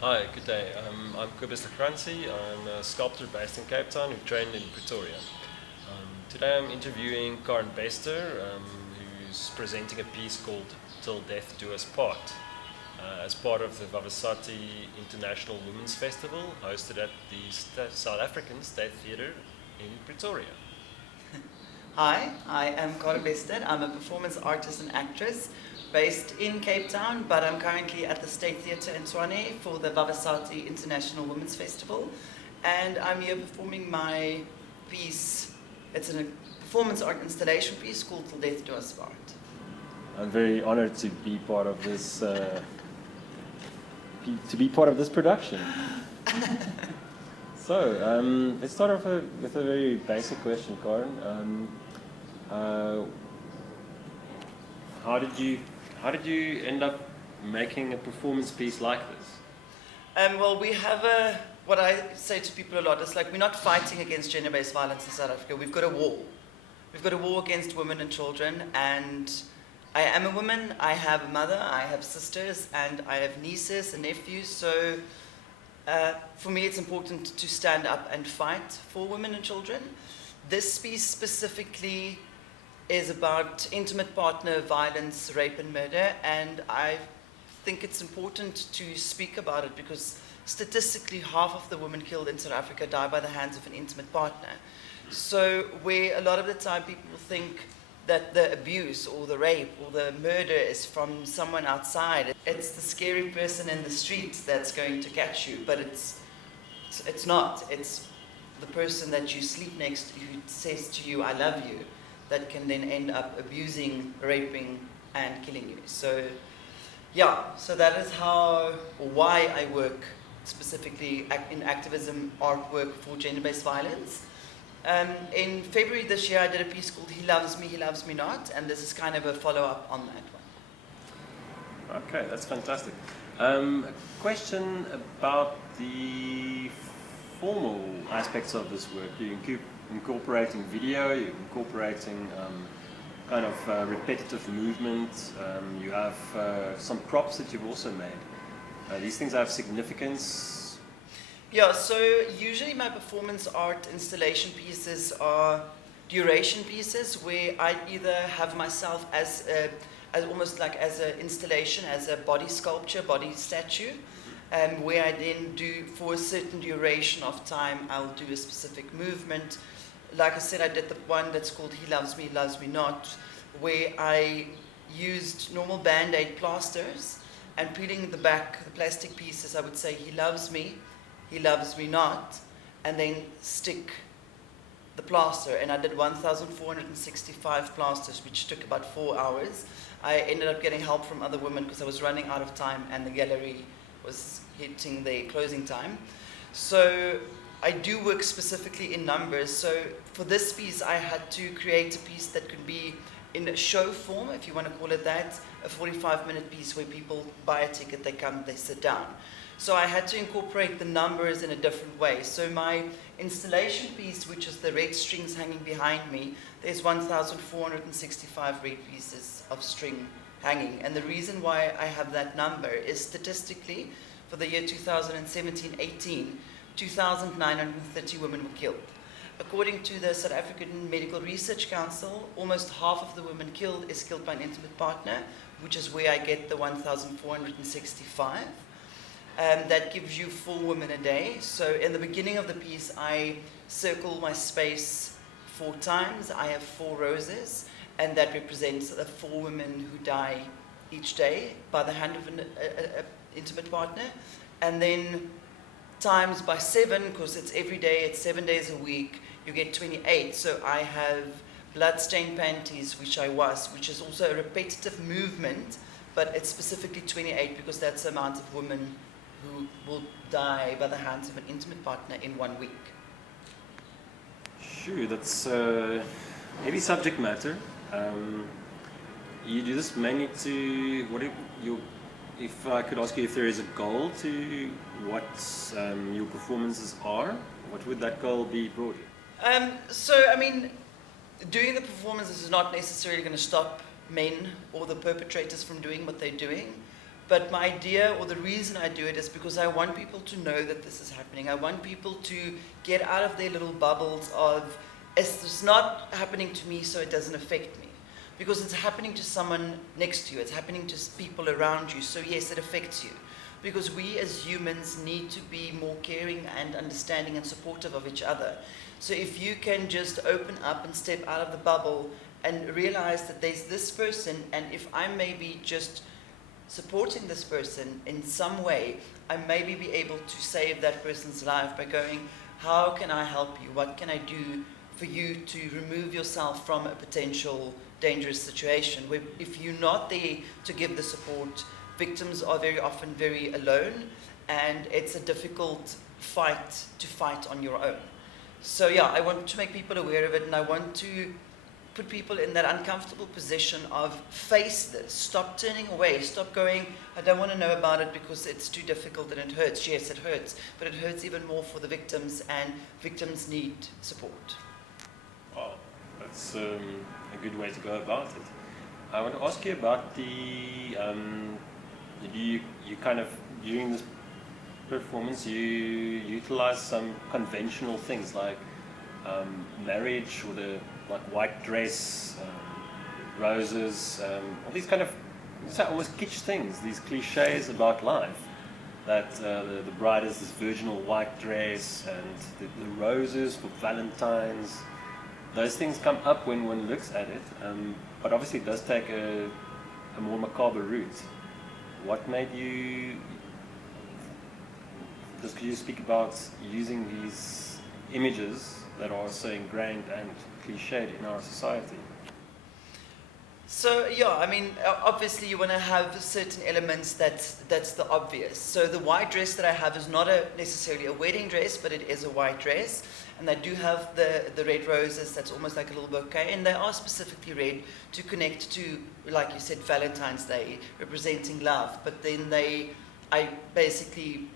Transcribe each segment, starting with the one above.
Hi, good day. I'm Carin Bester. I'm a sculptor based in Cape Town who trained in Pretoria. Today I'm interviewing Carin Bester, who's presenting a piece called Till Death Do Us Part, as part of the Vavasati International Women's Festival hosted at the South African State Theatre in Pretoria. Hi, I am Carin Bester. I'm a performance artist and actress based in Cape Town, but I'm currently at the State Theatre in Tshwane for the Vavasati International Women's Festival. And I'm here performing my piece. It's a performance art installation piece called Till Death Do Us Part. I'm very honored to be part of this production. So let's start off with a very basic question, Carin. How did you end up making a performance piece like this? Well, we have what I say to people a lot is like, we're not fighting against gender-based violence in South Africa. We've got a war. We've got a war against women and children, and I am a woman. I have a mother, I have sisters, and I have nieces and nephews. So for me, it's important to stand up and fight for women and children. This piece specifically is about intimate partner violence, rape and murder, and I think it's important to speak about it because statistically half of the women killed in South Africa die by the hands of an intimate partner. So where a lot of the time people think that the abuse or the rape or the murder is from someone outside, it's the scary person in the street that's going to catch you, but it's not. It's the person that you sleep next to who says to you, I love you, that can then end up abusing, raping, and killing you. So, yeah, so that is how, or why I work specifically in activism, artwork for gender-based violence. In February this year, I did a piece called He Loves Me Not, and this is kind of a follow-up on that one. Okay, that's fantastic. Question about the formal aspects of this work. You're incorporating video, you're incorporating kind of repetitive movement, you have some props that you've also made. These things have significance. Yeah, so usually my performance art installation pieces are duration pieces where I either have myself as almost like as an installation, as a body sculpture, body statue, where I then do, for a certain duration of time, I'll do a specific movement. Like I said, I did the one that's called He Loves Me Not, where I used normal Band-Aid plasters and peeling the back, the plastic pieces, I would say, He loves me not, and then stick the plaster. And I did 1,465 plasters, which took about 4 hours. I ended up getting help from other women because I was running out of time and the gallery was hitting the closing time. So I do work specifically in numbers. So for this piece, I had to create a piece that could be in a show form, if you want to call it that, a 45-minute piece where people buy a ticket, they come, they sit down. So I had to incorporate the numbers in a different way. So my installation piece, which is the red strings hanging behind me, there's 1,465 red pieces of string hanging. And the reason why I have that number is statistically, for the year 2017-18, 2,930 women were killed. According to the South African Medical Research Council, almost half of the women killed is killed by an intimate partner, which is where I get the 1,465. That gives you 4 women a day. So in the beginning of the piece, I circle my space 4 times. I have 4 roses, and that represents the 4 women who die each day by the hand of an intimate partner. And then times by 7, because it's every day, it's 7 days a week, you get 28. So I have blood-stained panties, which I was, which is also a repetitive movement, but it's specifically 28 because that's the amount of women who will die by the hands of an intimate partner in 1 week. Sure, that's heavy subject matter. You do this mainly to, if I could ask you if there is a goal to what your performances are, what would that goal be broadly? So, I mean, doing the performances is not necessarily going to stop men or the perpetrators from doing what they're doing. But my idea, or the reason I do it, is because I want people to know that this is happening. I want people to get out of their little bubbles of, it's not happening to me, so it doesn't affect me. Because it's happening to someone next to you, it's happening to people around you, so yes, it affects you. Because we as humans need to be more caring and understanding and supportive of each other. So if you can just open up and step out of the bubble and realize that there's this person, and if I'm maybe just supporting this person in some way, I maybe be able to save that person's life by going, how can I help you? What can I do for you to remove yourself from a potential dangerous situation? Where if you're not there to give the support, victims are very often very alone, and it's a difficult fight to fight on your own. So yeah, I want to make people aware of it, and I want to put people in that uncomfortable position of face this, stop turning away, stop going, I don't want to know about it because it's too difficult and it hurts. Yes, it hurts, but it hurts even more for the victims, and victims need support. Wow, that's a good way to go about it. I want to ask you about the, you kind of, during this performance, you utilize some conventional things like marriage, or the like white dress, roses, all these kind of almost kitsch things, these cliches about life. That the bride has this virginal white dress, and the roses for Valentine's. Those things come up when one looks at it, but obviously it does take a more macabre route. What made you, just could you speak about using these images that are so ingrained and cliched in our society? So yeah, I mean, obviously you want to have certain elements that's the obvious. So the white dress that I have is not necessarily a wedding dress, but it is a white dress. And I do have the red roses, that's almost like a little bouquet, and they are specifically red to connect to, like you said, Valentine's Day, representing love. But then I basically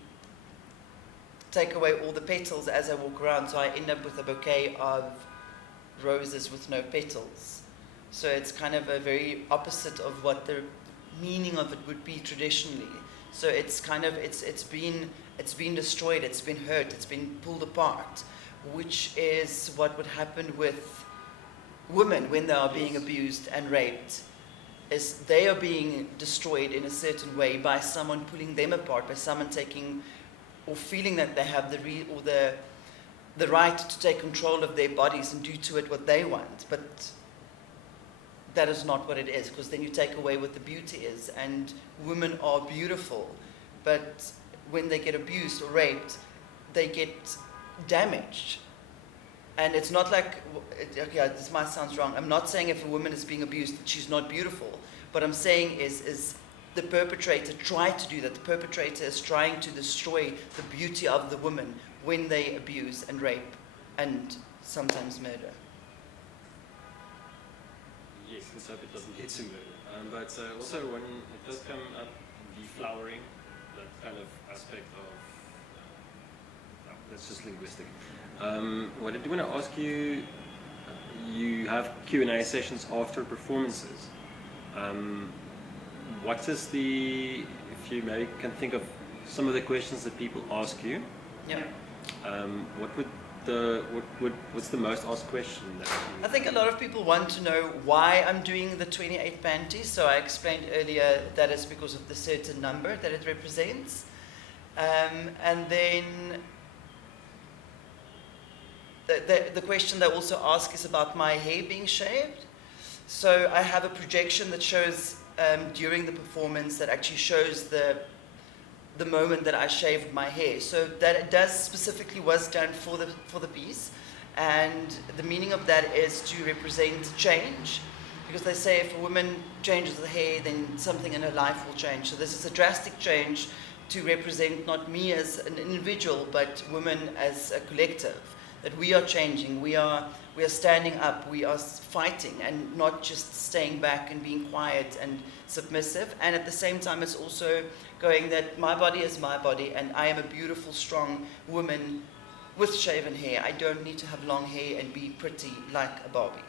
take away all the petals as I walk around, so I end up with a bouquet of roses with no petals. So it's kind of a very opposite of what the meaning of it would be traditionally. So it's kind of, it's been destroyed, it's been hurt, it's been pulled apart, which is what would happen with women when they are being abused and raped, is they are being destroyed in a certain way by someone pulling them apart, by someone taking or feeling that they have the right to take control of their bodies and do to it what they want. But that is not what it is, because then you take away what the beauty is. And women are beautiful, but when they get abused or raped, they get damaged. And it's not like, okay, this might sound wrong. I'm not saying if a woman is being abused that she's not beautiful. What I'm saying is the perpetrator tried to do that. The perpetrator is trying to destroy the beauty of the woman when they abuse and rape and sometimes murder. Yes, let's hope it doesn't get to murder. But also when it does come up, deflowering, that kind of aspect of, that's just linguistic. What I do want to ask you, you have Q&A sessions after performances. What is if you maybe can think of some of the questions that people ask you? Yeah. What's the most asked question that you... I think a lot of people want to know why I'm doing the 28 panties. So I explained earlier that is because of the certain number that it represents. And then the question they also ask is about my hair being shaved. So I have a projection that shows during the performance that actually shows the moment that I shaved my hair. So that it does specifically was done for the piece, and the meaning of that is to represent change, because they say if a woman changes her hair, then something in her life will change. So this is a drastic change to represent not me as an individual, but women as a collective. That we are changing, we are standing up, we are fighting, and not just staying back and being quiet and submissive. And at the same time, it's also going that my body is my body, and I am a beautiful, strong woman with shaven hair. I don't need to have long hair and be pretty like a Barbie.